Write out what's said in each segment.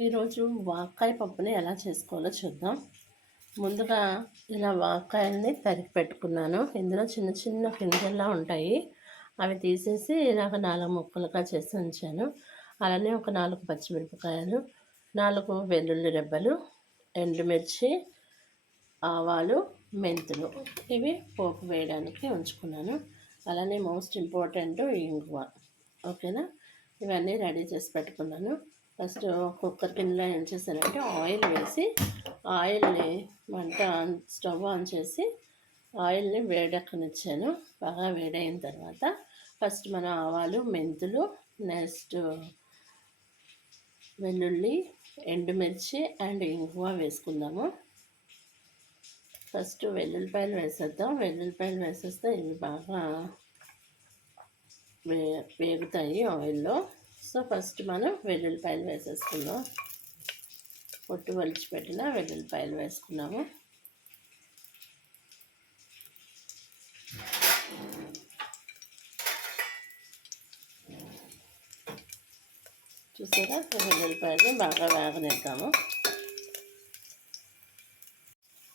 ఈరోజు వాకాయ పప్పుని ఎలా చేసుకోవాలో చూద్దాం. ముందుగా ఇలా వాకాయల్ని తరిగి పెట్టుకున్నాను. ఇందులో చిన్న చిన్న గింజల్లా ఉంటాయి. అవి తీసేసి ఇలాగ నాలుగు ముక్కలుగా చేసి ఉంచాను. అలానే ఒక నాలుగు పచ్చిమిరపకాయలు నాలుగు వెల్లుల్లి రెబ్బలు ఎండుమిర్చి ఆవాలు మెంతులు. ఇవి పోపు వేయడానికి ఉంచుకున్నాను. అలానే మోస్ట్ ఇంపార్టెంట్ ఇంగువ. ఓకేనా? ఇవన్నీ రెడీ చేసి పెట్టుకున్నాను. ఫస్ట్ కుక్కర్ కిందలో ఏం చేశానంటే ఆయిల్ వేసి ఆయిల్ని మంట స్టవ్ ఆన్ చేసి ఆయిల్ని వేడెక్కనిచ్చాను. బాగా వేడైన తర్వాత ఫస్ట్ మన ఆవాలు మెంతులు నెక్స్ట్ వెల్లుల్లి ఎండుమిర్చి అండ్ ఇంగువ వేసుకుందాము. ఫస్ట్ వెల్లుల్లిపాయలు వేసేద్దాం. వెల్లుల్లిపాయలు వేసేస్తే ఇవి బాగా వే వేగుతాయి ఆయిల్లో. సో ఫస్ట్ మనం వెల్లుల్లిపాయలు వేసేసుకుందాం. పొట్టు వలిచిపెట్టిన వెల్లుల్లిపాయలు వేసుకున్నాము. చూసారా? వెల్లుల్లిపాయలు బాగా వేగనిద్దాము.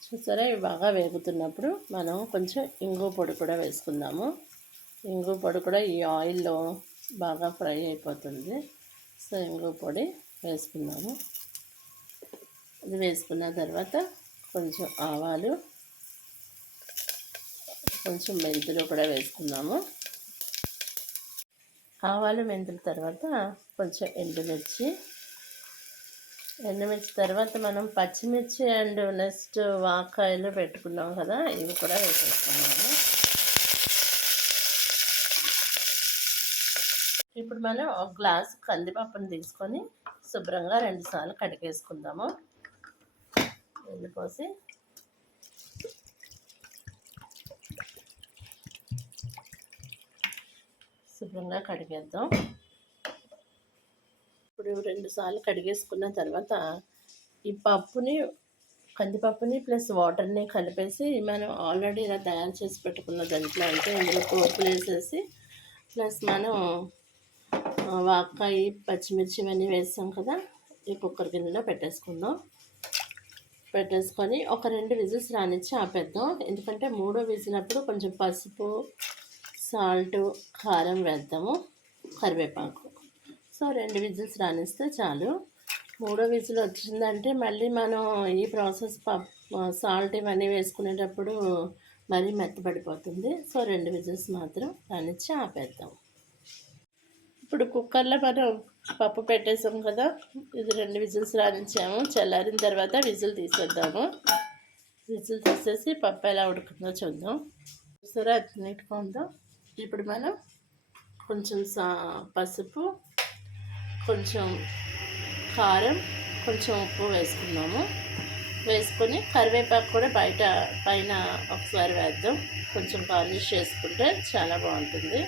చూసారా? ఇవి బాగా వేగుతున్నప్పుడు మనం కొంచెం ఇంగు పొడి కూడా వేసుకుందాము. ఇంగు పొడి కూడా ఈ ఆయిల్లో బాగా ఫ్రై అయిపోతుంది. సో ఇంగు పొడి వేసుకున్నాము. ఇది వేసుకున్న తర్వాత కొంచెం ఆవాలు కొంచెం మెంతులు కూడా వేసుకున్నాము. ఆవాలు మెంతుల తర్వాత కొంచెం ఎండుమిర్చి. ఎండుమిర్చి తర్వాత మనం పచ్చిమిర్చి అండ్ నెక్స్ట్ వాకాయలు పెట్టుకున్నాం కదా ఇవి కూడా వేసేసుకున్నాము. ఇప్పుడు మనం ఒక గ్లాస్ కందిపప్పును తీసుకొని శుభ్రంగా రెండుసార్లు కడిగేసుకుందాము. వెళ్ళిపోసి శుభ్రంగా కడిగేద్దాం. ఇప్పుడు రెండు సార్లు కడిగేసుకున్న తర్వాత ఈ పప్పుని కందిపప్పుని ప్లస్ వాటర్ని కలిపేసి మనం ఆల్రెడీ ఇలా తయారు చేసి పెట్టుకున్న దాంట్లో అంటే ఇందులో పోపులు వేసేసి ప్లస్ మనం వాకాయి పచ్చిమిర్చి ఇవన్నీ వేస్తాం కదా ఈ కుక్కర్ గిన్నెలో పెట్టేసుకుందాం. పెట్టేసుకొని ఒక రెండు విజిల్స్ రానిచ్చి ఆపేద్దాం. ఎందుకంటే మూడో విజినప్పుడు కొంచెం పసుపు సాల్ట్ కారం వేద్దాము కరివేపాకు. సో రెండు విజిల్స్ రానిస్తే చాలు. మూడో విజిల్ వచ్చిందంటే మళ్ళీ మనం ఈ ప్రాసెస్ సాల్ట్ ఇవన్నీ వేసుకునేటప్పుడు మరీ మెత్తబడిపోతుంది. సో రెండు విజిల్స్ మాత్రం రానిచ్చి ఆపేద్దాం. ఇప్పుడు కుక్కర్లో మనం పప్పు పెట్టేసాం కదా ఇది రెండు విజిల్స్ రాణించాము చల్లారిన తర్వాత విజిల్ తీసేద్దాము. విజిల్ తీసేసి పప్పు ఎలా ఉడుకుందో చూద్దాం. చూసారా అది నీట్గా ఉందో? ఇప్పుడు మనం కొంచెం సా పసుపు కొంచెం కారం కొంచెం ఉప్పు వేసుకున్నాము వేసుకొని కరివేపాకు కూడా బయట పైన ఒకసారి వేద్దాం. కొంచెం గార్నిష్ చేసుకుంటే చాలా బాగుంటుంది.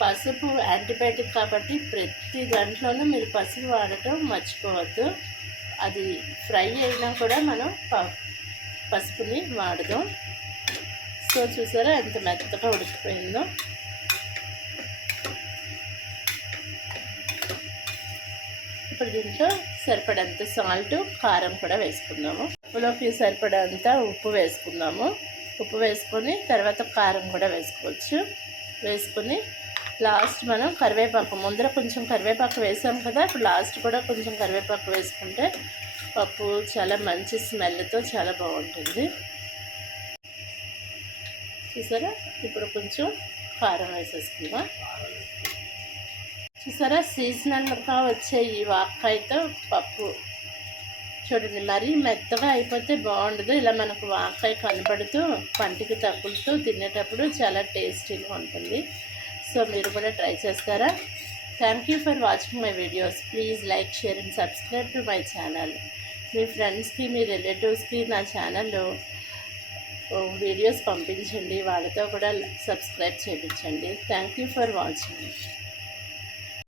పసుపు యాంటీబయాటిక్ కాబట్టి ప్రతి దాంట్లోనూ మీరు పసుపు వాడటం మర్చిపోవద్దు. అది ఫ్రై అయినా కూడా మనం పసుపుని వాడదాం. సో చూసారా ఎంత మెత్తగా ఉడికిపోయిందో. ఇప్పుడు దీంట్లో సరిపడంత సాల్ట్ కారం కూడా వేసుకుందాము. ఉప్పులోకి సరిపడంత ఉప్పు వేసుకుందాము. ఉప్పు వేసుకొని తర్వాత కారం కూడా వేసుకోవచ్చు. వేసుకొని లాస్ట్ మనం కరివేపాకు ముందర కొంచెం కరివేపాకు వేసాం కదా ఇప్పుడు లాస్ట్ కూడా కొంచెం కరివేపాకు వేసుకుంటే పప్పు చాలా మంచి స్మెల్తో చాలా బాగుంటుంది. చూసారా? ఇప్పుడు కొంచెం కారం వేసేసుకుందాం. చూసారా? సీజనల్గా వచ్చే ఈ వాక్కాయతో పప్పు. చూడండి మరీ మెత్తగా అయిపోతే బాగుండదు. ఇలా మనకు వాకాయ కనపడుతూ పంటికి తగులుతూ తినేటప్పుడు చాలా టేస్టీగా ఉంటుంది. సో మీరు కూడా ట్రై చేస్తారా? Thank you for watching my videos please like share and subscribe to my channel మీ ఫ్రెండ్స్కి మీ రిలేటివ్స్కి నా ఛానల్లో వీడియోస్ పంపించండి. వాళ్ళతో కూడా సబ్స్క్రైబ్ చేయించండి. Thank you for watching